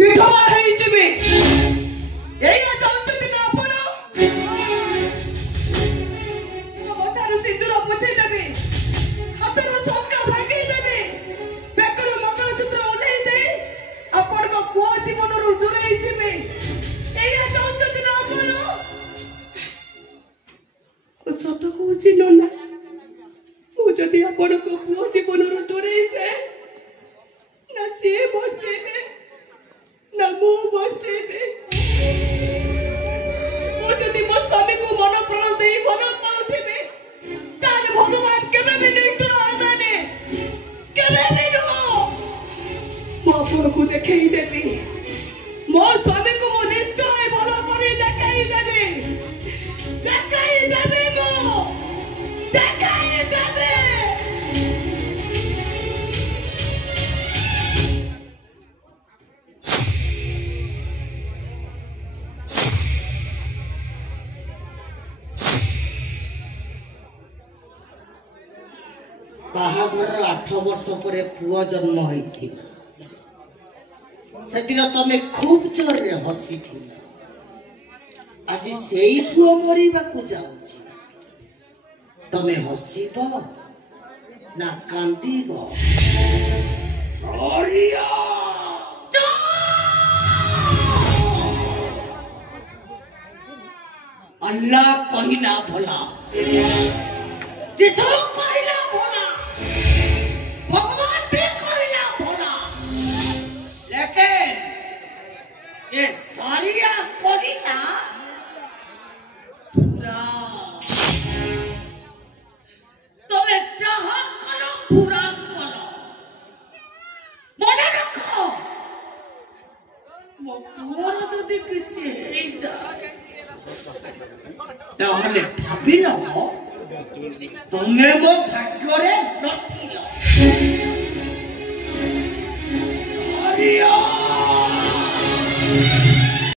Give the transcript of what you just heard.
ବିଠଳା ହେଇଯିବି। ଏଇଆ ଚାହୁଁଛନ୍ତି ନା ଆପଣ? ମଥାରୁ ସିନ୍ଦୁର ପୋଛେଇଦେବି, ହାତରୁ ଶଙ୍ଖା ଭାଙ୍ଗିଦେବି, ବେକରୁ ମଙ୍ଗଳସୂତ୍ର ଓହ୍ଲେଇ ଦେଇ ଆପଣଙ୍କ ପୁଅ ଜୀବନରୁ ଦୂରେଇ ଯିବି। ଏଇଆ ଚାହୁଁଛନ୍ତି ନା ଆପଣ? ସତ କହୁଛି ନନା, ମୁଁ ଯଦି ଆପଣଙ୍କ ପୁଅ ଜୀବନରୁ ଦୂରେଇ ଯାଏ, ନା ସିଏ ବଞ୍ଚେଇବେ ନା ମୁଁ ବଞ୍ଚେଇବେ। ମୁଁ ଯଦି ମୋ ସ୍ୱାମୀକୁ ମନ ପ୍ରାଣ ଦେଇ ଭଲ ପାଉଥିବି, ତାହେଲେ ଭଗବାନ କେବେ ବି ନିଷ୍ଠୁର ହେବେନି, କେବେ ବି ନୁହଁ। ମୁଁ ଆପଣଙ୍କୁ ଦେଖେଇ ଦେବି, ମୋ ସ୍ୱାମୀକୁ ମୁଁ ନିଶ୍ଚୟ ଭଲ କରି ଦେଖେଇ ଦେବି, ଦେଖେଇ ଦେବି, ମୁଁ ଦେଖେଇ ଦେବି। ବାହାଘର 8 ବର୍ଷ ପରେ ପୁଅ ଜନ୍ମ ହୋଇଥିଲା। ସେଦିନ ତମେ ଖୁବ୍ ଜୋରରେ ହସିଥିଲ। ଆଜି ସେଇ ପୁଅ ମରିବାକୁ ଯାଉଛି। ତମେ ହସିବ ନା କାନ୍ଦିବ? अल्लाह कहला भला, जिसो कहला भला, भगवान भी कहला भला, लेकिन ये सारिया कहला पूरा। तुम्हें जहाँ करो पूरा करो, मने रखो मो पुअर जदि किछि हेई जाए ताहले भाबिल तुमे मो भाग्यरे नथिल।